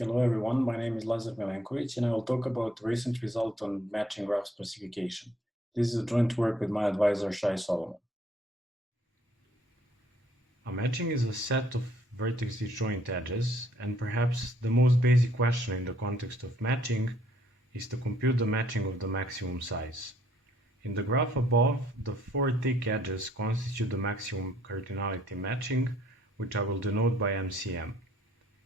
Hello everyone, my name is Lazar Milenkovic and I will talk about the recent result on matching graph sparsification. This is a joint work with my advisor Shai Solomon. A matching is a set of vertex disjoint edges, and perhaps the most basic question in the context of matching is to compute the matching of the maximum size. In the graph above, the four thick edges constitute the maximum cardinality matching, which I will denote by MCM.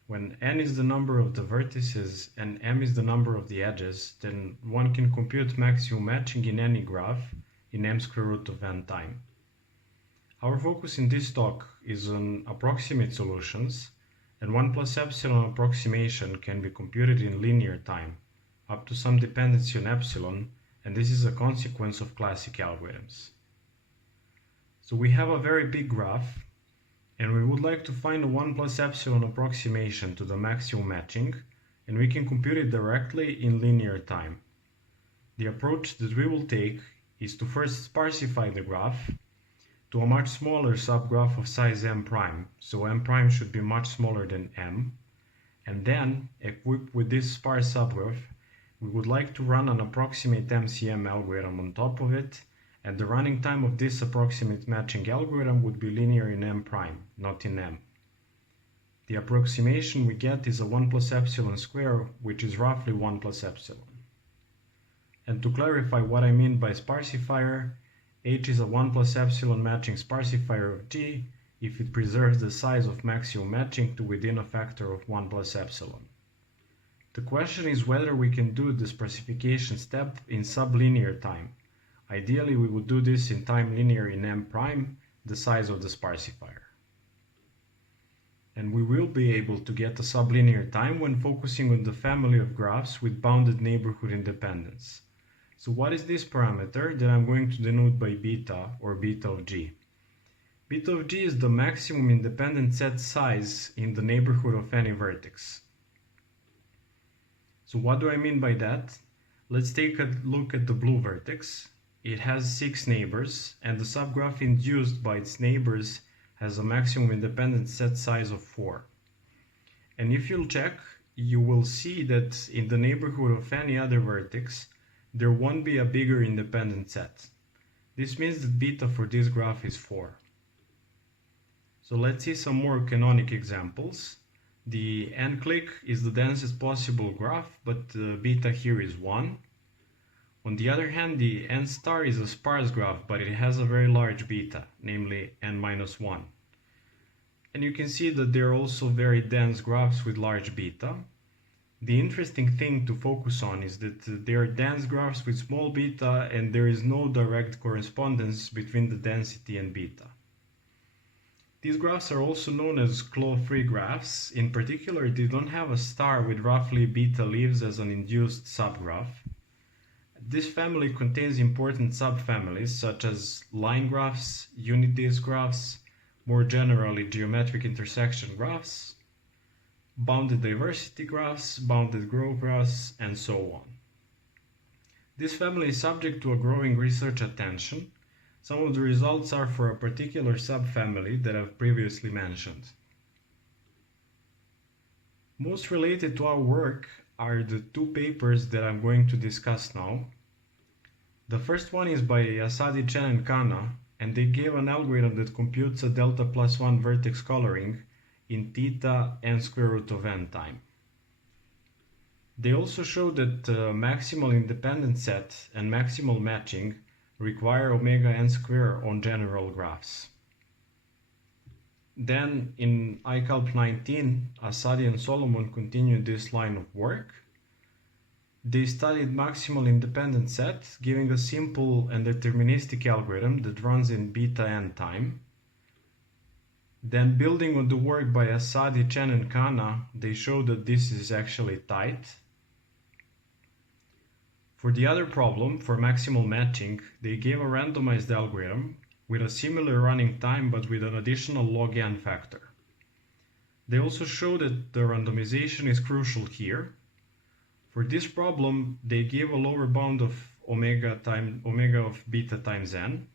When n is the number of the vertices and m is the number of the edges, then one can compute maximum matching in any graph in m square root of n time. Our focus in this talk is on approximate solutions, and 1 plus epsilon approximation can be computed in linear time, up to some dependency on epsilon, and this is a consequence of classic algorithms. So we have a very big graph, and we would like to find a 1 plus epsilon approximation to the maximum matching, and we can compute it directly in linear time. The approach that we will take is to first sparsify the graph to a much smaller subgraph of size m prime, so m prime should be much smaller than m, and then, equipped with this sparse subgraph, we would like to run an approximate MCM algorithm on top of it, and the running time of this approximate matching algorithm would be linear in m prime, not in m. The approximation we get is a 1 plus epsilon square, which is roughly 1 plus epsilon. And to clarify what I mean by sparsifier, H is a 1 plus epsilon matching sparsifier of G if it preserves the size of maximum matching to within a factor of 1 plus epsilon. The question is whether we can do the sparsification step in sublinear time. Ideally, we would do this in time linear in m prime, the size of the sparsifier. And we will be able to get a sublinear time when focusing on the family of graphs with bounded neighborhood independence. So what is this parameter that I'm going to denote by beta, or beta of g? Beta of g is the maximum independent set size in the neighborhood of any vertex. So what do I mean by that? Let's take a look at the blue vertex. It has 6 neighbors, and the subgraph induced by its neighbors has a maximum independent set size of 4. And if you'll check, you will see that in the neighborhood of any other vertex, there won't be a bigger independent set. This means that beta for this graph is 4. So let's see some more canonic examples. The n-click is the densest possible graph, but beta here is 1. On the other hand, the n star is a sparse graph, but it has a very large beta, namely n minus 1. And you can see that there are also very dense graphs with large beta. The interesting thing to focus on is that there are dense graphs with small beta, and there is no direct correspondence between the density and beta. These graphs are also known as claw-free graphs. In particular, they don't have a star with roughly beta leaves as an induced subgraph. This family contains important subfamilies such as line graphs, unit-disk graphs, more generally geometric intersection graphs, bounded diversity graphs, bounded growth graphs, and so on. This family is subject to a growing research attention. Some of the results are for a particular subfamily that I've previously mentioned. Most related to our work are the 2 papers that I'm going to discuss now. The first one is by Asadi, Chen, and Khanna, and they gave an algorithm that computes a delta plus 1 vertex coloring in theta n square root of n time. They also show that maximal independent set and maximal matching require omega n square on general graphs. Then in iCalp 19, Asadi and Solomon continued this line of work. They studied maximal independent set, giving a simple and deterministic algorithm that runs in beta n time. Then, building on the work by Asadi, Chen, and Khanna, they showed that this is actually tight. For the other problem, for maximal matching, they gave a randomized algorithm with a similar running time but with an additional log n factor. They also show that the randomization is crucial here. For this problem, they gave a lower bound of omega of beta times n.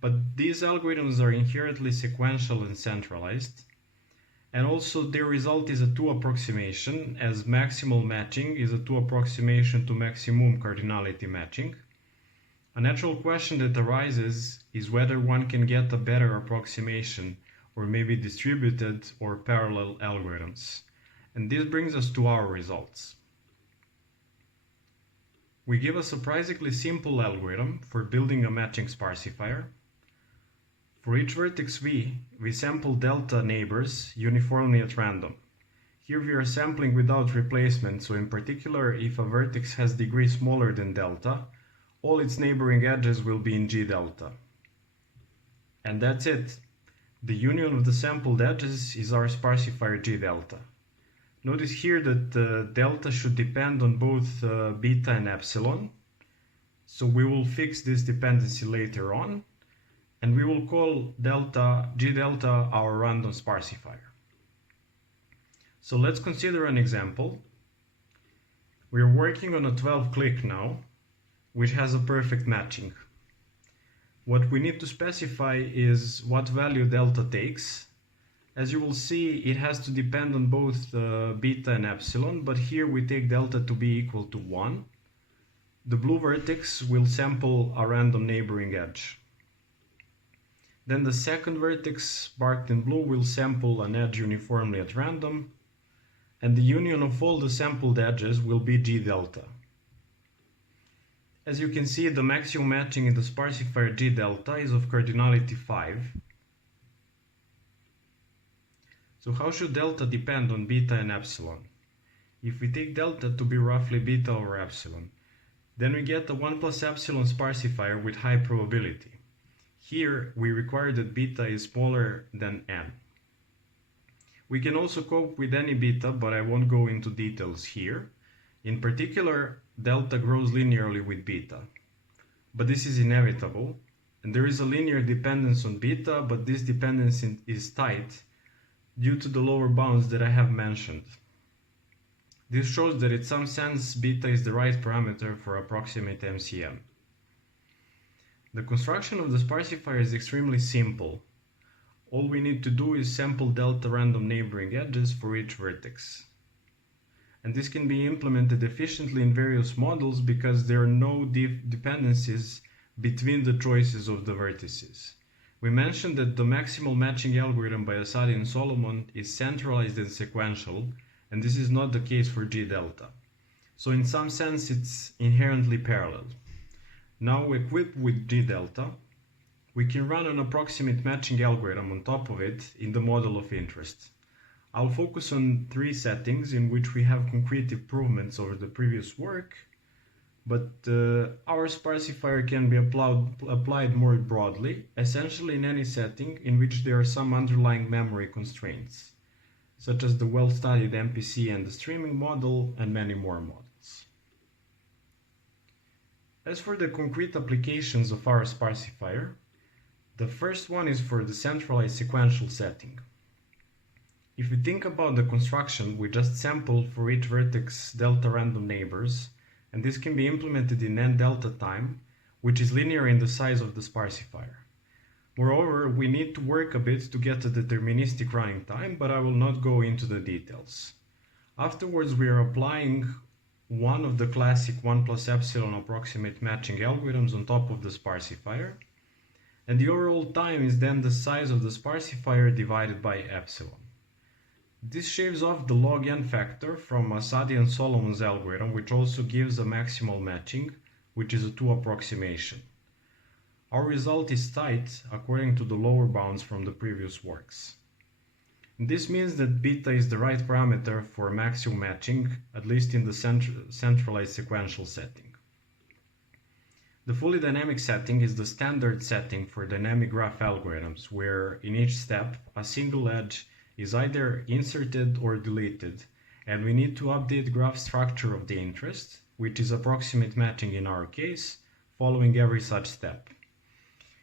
But these algorithms are inherently sequential and centralized. And also their result is a 2 approximation, as maximal matching is a 2 approximation to maximum cardinality matching. A natural question that arises is whether one can get a better approximation or maybe distributed or parallel algorithms. And this brings us to our results. We give a surprisingly simple algorithm for building a matching Sparsifier. For each vertex v, we sample delta neighbors uniformly at random. Here we are sampling without replacement, so in particular, if a vertex has degree smaller than delta, all its neighboring edges will be in G delta. And that's it. The union of the sampled edges is our Sparsifier G delta. Notice here that delta should depend on both beta and epsilon. So we will fix this dependency later on, and we will call G delta our random Sparsifier. So let's consider an example. We are working on a 12-click now, which has a perfect matching. What we need to specify is what value delta takes. As you will see, it has to depend on both beta and epsilon, but here we take delta to be equal to 1. The blue vertex will sample a random neighboring edge. Then the second vertex, marked in blue, will sample an edge uniformly at random, and the union of all the sampled edges will be G delta. As you can see, the maximum matching in the Sparsifier G delta is of cardinality 5. So how should delta depend on beta and epsilon? If we take delta to be roughly beta over epsilon, then we get a 1 plus epsilon Sparsifier with high probability. Here we require that beta is smaller than n. We can also cope with any beta, but I won't go into details here. In particular, delta grows linearly with beta. But this is inevitable, and there is a linear dependence on beta, but this dependence is tight due to the lower bounds that I have mentioned. This shows that in some sense beta is the right parameter for approximate MCM. The construction of the Sparsifier is extremely simple. All we need to do is sample delta random neighboring edges for each vertex. And this can be implemented efficiently in various models because there are no dependencies between the choices of the vertices. We mentioned that the maximal matching algorithm by Assadi and Solomon is centralized and sequential, and this is not the case for G delta. So in some sense it's inherently parallel. Now equipped with G delta, we can run an approximate matching algorithm on top of it in the model of interest. I'll focus on 3 settings in which we have concrete improvements over the previous work, but our Sparsifier can be applied more broadly, essentially in any setting in which there are some underlying memory constraints, such as the well-studied MPC and the streaming model, and many more models. As for the concrete applications of our Sparsifier, the first one is for the centralized sequential setting. If we think about the construction, we just sample for each vertex delta random neighbors, and this can be implemented in n delta time, which is linear in the size of the Sparsifier. Moreover, we need to work a bit to get a deterministic running time, but I will not go into the details. Afterwards, we are applying one of the classic 1 plus epsilon approximate matching algorithms on top of the Sparsifier, and the overall time is then the size of the Sparsifier divided by epsilon. This shaves off the log n factor from Assadi and Solomon's algorithm, which also gives a maximal matching, which is a 2 approximation. Our result is tight according to the lower bounds from the previous works. This means that beta is the right parameter for maximal matching, at least in the centralized sequential setting. The fully dynamic setting is the standard setting for dynamic graph algorithms, where in each step a single edge is either inserted or deleted, and we need to update graph structure of the interest, which is approximate matching in our case, following every such step.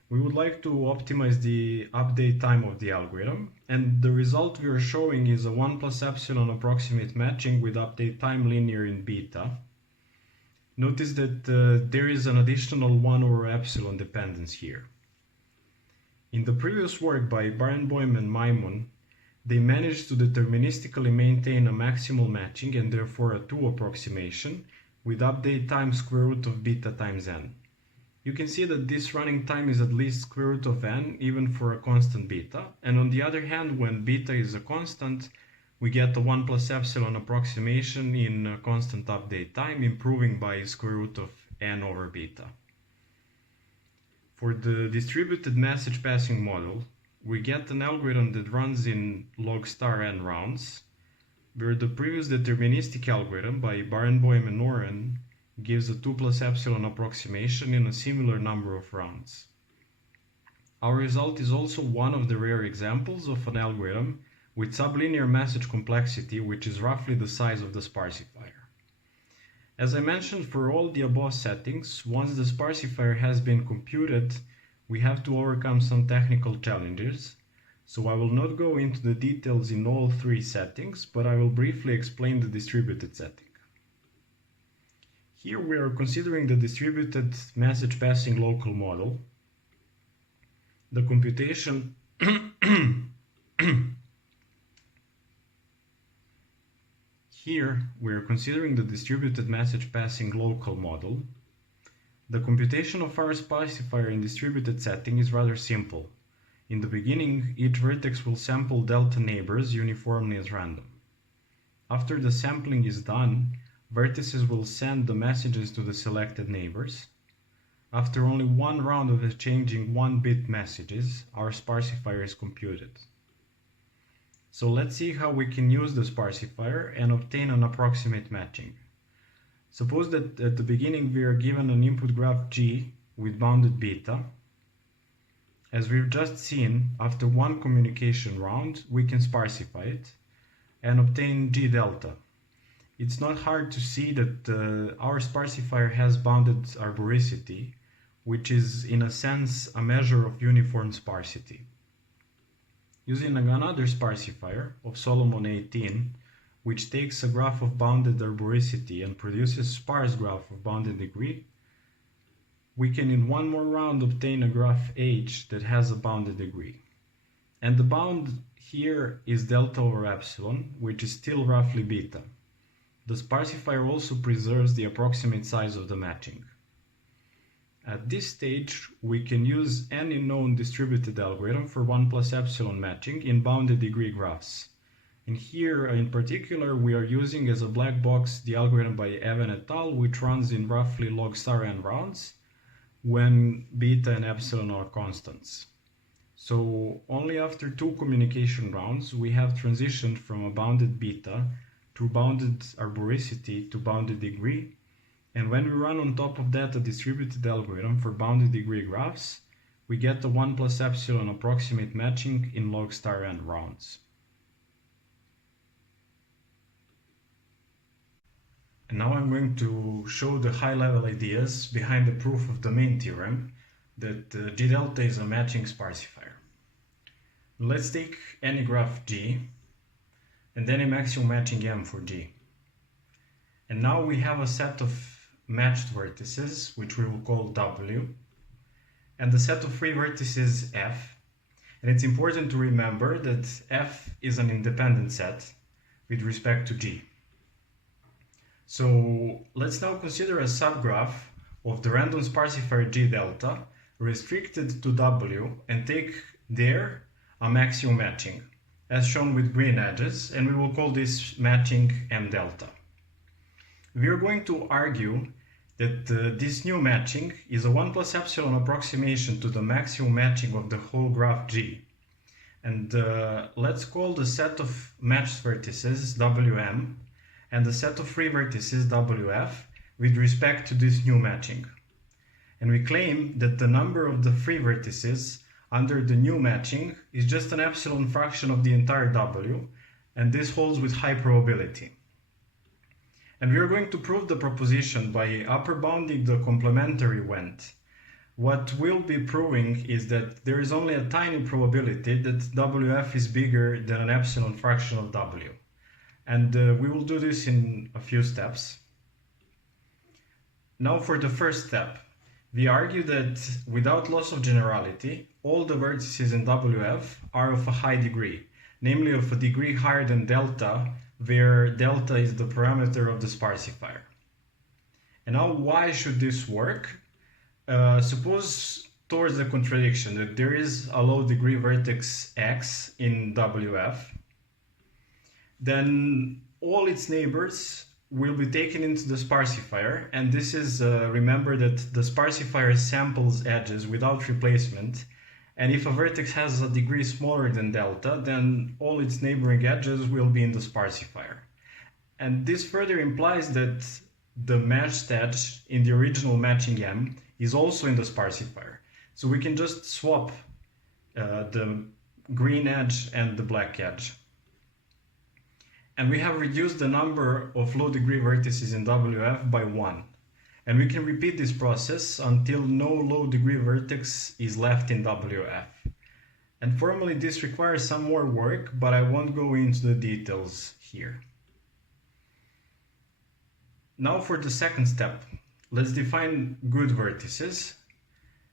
We would like to optimize the update time of the algorithm, and the result we are showing is a 1 plus epsilon approximate matching with update time linear in beta. Notice that there is an additional 1 over epsilon dependence here. In the previous work by Barenboim and Maimon, they manage to deterministically maintain a maximal matching and therefore a 2 approximation with update time square root of beta times n. You can see that this running time is at least square root of n even for a constant beta, and on the other hand, when beta is a constant, we get a 1 plus epsilon approximation in a constant update time, improving by square root of n over beta. For the distributed message passing model, we get an algorithm that runs in log star n rounds, where the previous deterministic algorithm by Barenboim and Oren gives a 2 plus epsilon approximation in a similar number of rounds. Our result is also one of the rare examples of an algorithm with sublinear message complexity, which is roughly the size of the Sparsifier. As I mentioned, for all the above settings, once the Sparsifier has been computed, we have to overcome some technical challenges, so I will not go into the details in all 3 settings, but I will briefly explain the distributed setting. Here we are considering the distributed message passing local model. The computation Here we are considering the distributed message passing local model. The computation of our Sparsifier in distributed setting is rather simple. In the beginning, each vertex will sample delta neighbors uniformly as random. After the sampling is done, vertices will send the messages to the selected neighbors. After only one round of exchanging 1-bit messages, our Sparsifier is computed. So let's see how we can use the Sparsifier and obtain an approximate matching. Suppose that at the beginning we are given an input graph G with bounded beta. As we've just seen, after one communication round, we can sparsify it and obtain G delta. It's not hard to see that our Sparsifier has bounded arboricity, which is in a sense a measure of uniform sparsity. Using another Sparsifier of Solomon 18, which takes a graph of bounded arboricity and produces sparse graph of bounded degree, we can in one more round obtain a graph H that has a bounded degree. And the bound here is delta over epsilon, which is still roughly beta. The Sparsifier also preserves the approximate size of the matching. At this stage, we can use any known distributed algorithm for 1 plus epsilon matching in bounded degree graphs. And here, in particular, we are using as a black box the algorithm by Evan et al., which runs in roughly log star n rounds when beta and epsilon are constants. So only after 2 communication rounds, we have transitioned from a bounded beta through bounded arboricity to bounded degree, and when we run on top of that a distributed algorithm for bounded degree graphs, we get the 1 plus epsilon approximate matching in log star n rounds. And now I'm going to show the high-level ideas behind the proof of the main theorem that G delta is a matching Sparsifier. Let's take any graph G and then a maximum matching M for G. And now we have a set of matched vertices, which we will call W, and the set of free vertices F. And it's important to remember that F is an independent set with respect to G. So let's now consider a subgraph of the random Sparsifier G delta restricted to W and take there a maximum matching, as shown with green edges, and we will call this matching M delta. We are going to argue that this new matching is a 1 plus epsilon approximation to the maximum matching of the whole graph G. And let's call the set of matched vertices Wm and the set of free vertices Wf with respect to this new matching. And we claim that the number of the free vertices under the new matching is just an epsilon fraction of the entire W, and this holds with high probability. And we are going to prove the proposition by upper bounding the complementary went. What we'll be proving is that there is only a tiny probability that Wf is bigger than an epsilon fraction of W. And we will do this in a few steps. Now for the first step, we argue that without loss of generality, all the vertices in Wf are of a high degree. namely of a degree higher than delta, where delta is the parameter of the Sparsifier. And now why should this work? Suppose towards the contradiction that there is a low degree vertex x in WF, then all its neighbors will be taken into the Sparsifier, and this is, remember that the Sparsifier samples edges without replacement, and if a vertex has a degree smaller than delta, then all its neighboring edges will be in the Sparsifier. And this further implies that the matched edge in the original matching M is also in the Sparsifier. So we can just swap the green edge and the black edge. And we have reduced the number of low degree vertices in WF by 1. And we can repeat this process until no low degree vertex is left in WF. And formally this requires some more work, but I won't go into the details here. Now for the second step, let's define good vertices.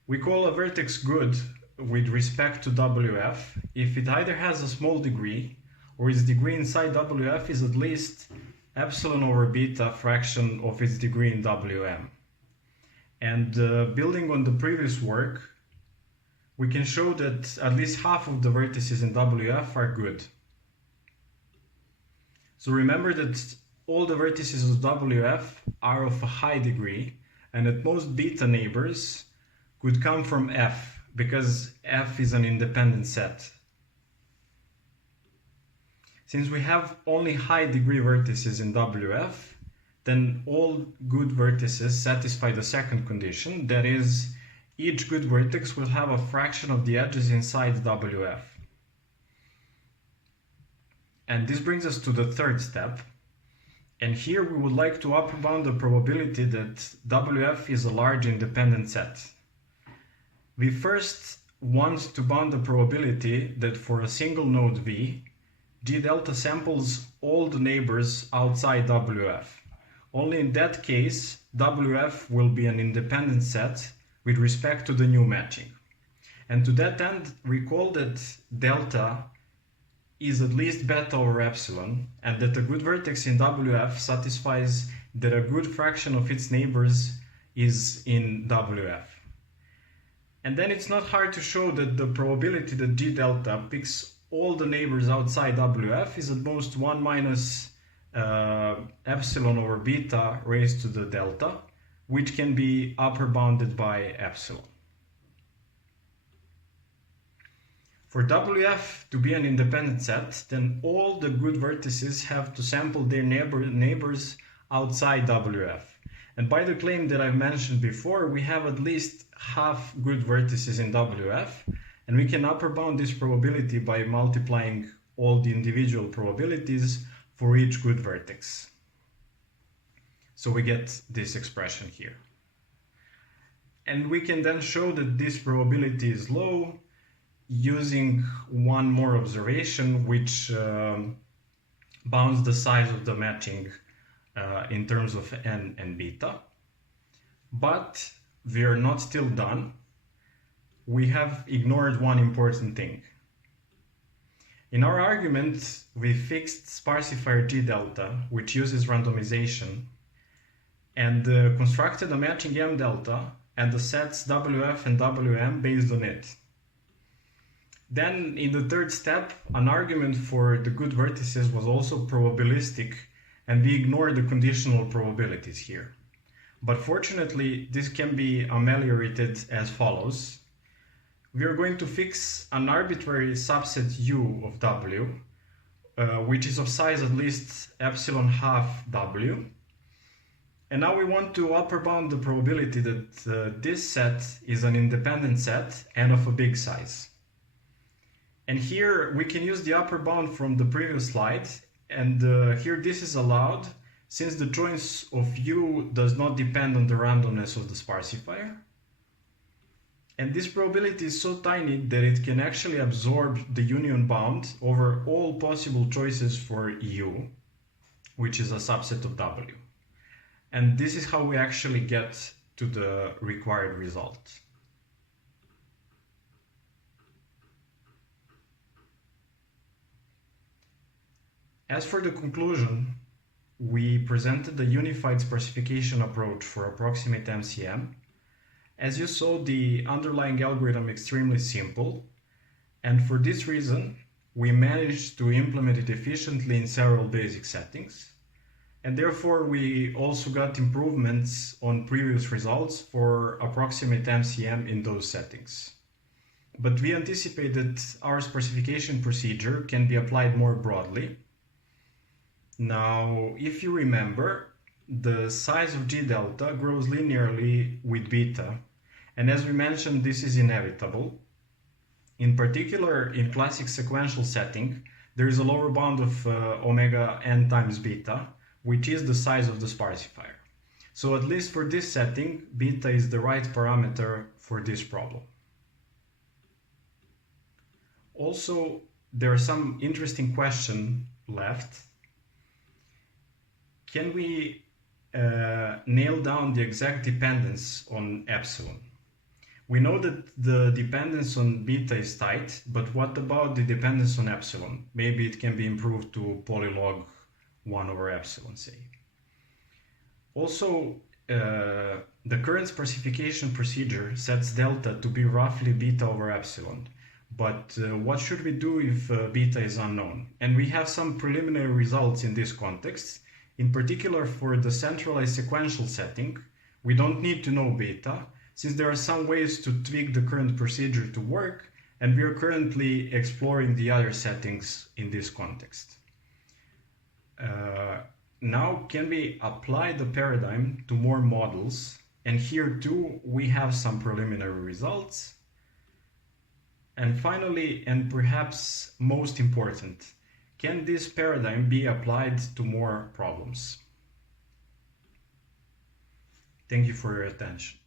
We call a vertex good with respect to WF if it either has a small degree or its degree inside WF is at least epsilon over beta fraction of its degree in WM. And building on the previous work, we can show that at least half of the vertices in WF are good. So remember that all the vertices of WF are of a high degree, and at most beta neighbors could come from F, because F is an independent set. Since we have only high degree vertices in WF, then all good vertices satisfy the second condition, that is, each good vertex will have a fraction of the edges inside WF. And this brings us to the third step, and here we would like to upper bound the probability that WF is a large independent set. We first want to bound the probability that for a single node V, G delta samples all the neighbors outside WF. Only in that case, WF will be an independent set with respect to the new matching. And to that end, recall that delta is at least beta over epsilon, and that a good vertex in WF satisfies that a good fraction of its neighbors is in WF. And then it's not hard to show that the probability that G delta picks all the neighbors outside WF is at most 1 minus epsilon over beta raised to the delta, which can be upper bounded by epsilon. For WF to be an independent set, then all the good vertices have to sample their neighbors outside WF. And by the claim that I've mentioned before, we have at least half good vertices in WF, and we can upper bound this probability by multiplying all the individual probabilities for each good vertex. So we get this expression here. And we can then show that this probability is low using one more observation, which bounds the size of the matching in terms of n and beta. But we are not still done. We have ignored one important thing. In our argument, we fixed Sparsifier G delta, which uses randomization, and constructed a matching M delta and the sets WF and WM based on it. Then, in the third step, an argument for the good vertices was also probabilistic, and we ignored the conditional probabilities here. But fortunately, this can be ameliorated as follows. We are going to fix an arbitrary subset U of W, which is of size at least epsilon half W. And now we want to upper bound the probability that this set is an independent set and of a big size. And here we can use the upper bound from the previous slide, and here this is allowed since the choice of U does not depend on the randomness of the Sparsifier. And this probability is so tiny that it can actually absorb the union bound over all possible choices for U, which is a subset of W. And this is how we actually get to the required result. As for the conclusion, we presented a unified sparsification approach for approximate MCM. As you saw, the underlying algorithm extremely simple, and for this reason, we managed to implement it efficiently in several basic settings. And therefore, we also got improvements on previous results for approximate MCM in those settings. But we anticipate that our sparsification procedure can be applied more broadly. Now, if you remember, the size of G delta grows linearly with beta, and as we mentioned, this is inevitable. In particular, in classic sequential setting, there is a lower bound of omega n times beta, which is the size of the sparsifier. So at least for this setting, beta is the right parameter for this problem. Also, there are some interesting questions left. Can we nail down the exact dependence on epsilon? We know that the dependence on beta is tight, but what about the dependence on epsilon? Maybe it can be improved to polylog 1 over epsilon, say. Also, the current sparsification procedure sets delta to be roughly beta over epsilon. But what should we do if beta is unknown? And we have some preliminary results in this context. In particular, for the centralized sequential setting, we don't need to know beta, since there are some ways to tweak the current procedure to work, and we are currently exploring the other settings in this context. Now, can we apply the paradigm to more models? And here too, we have some preliminary results. And finally, and perhaps most important, can this paradigm be applied to more problems? Thank you for your attention.